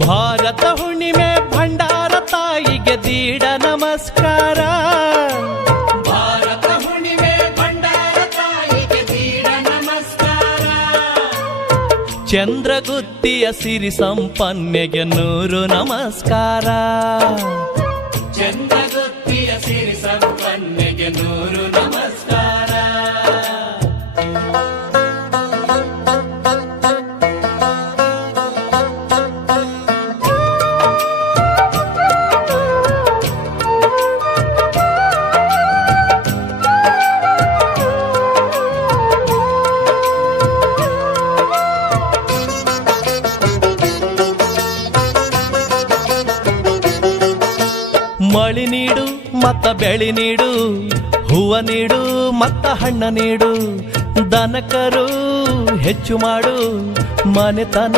ಭಾರತ ಹುಣ್ಣಿಮೆ ಭಂಡಾರ ತಾಯಿಗೆ ದೀಡ ನಮಸ್ಕಾರ. ಭಾರತ ಹುಣ್ಣಿಮೆ ಭಂಡಾರ ತಾಯಿಗೆ ದೀಡ ನಮಸ್ಕಾರ. ಚಂದ್ರಗುತ್ತಿಯ ಸಿರಿ ಸಂಪನ್ನೆಗೆ 100 ನಮಸ್ಕಾರ. ಚಂದ್ರಗುತ್ತಿಯ ಸಿರಿ ಸಂಪನ್ನೆಗೆ 100 ನಮಸ್ಕಾರ. ಮಳಿ ನೀಡು ಮತ್ತ ಬೆಳಿ ನೀಡು, ಹೂವ ನೀಡು ಮತ್ತ ಹಣ್ಣ ನೀಡು, ದನಕರು ಹೆಚ್ಚು ಮಾಡು, ಮನೆತನ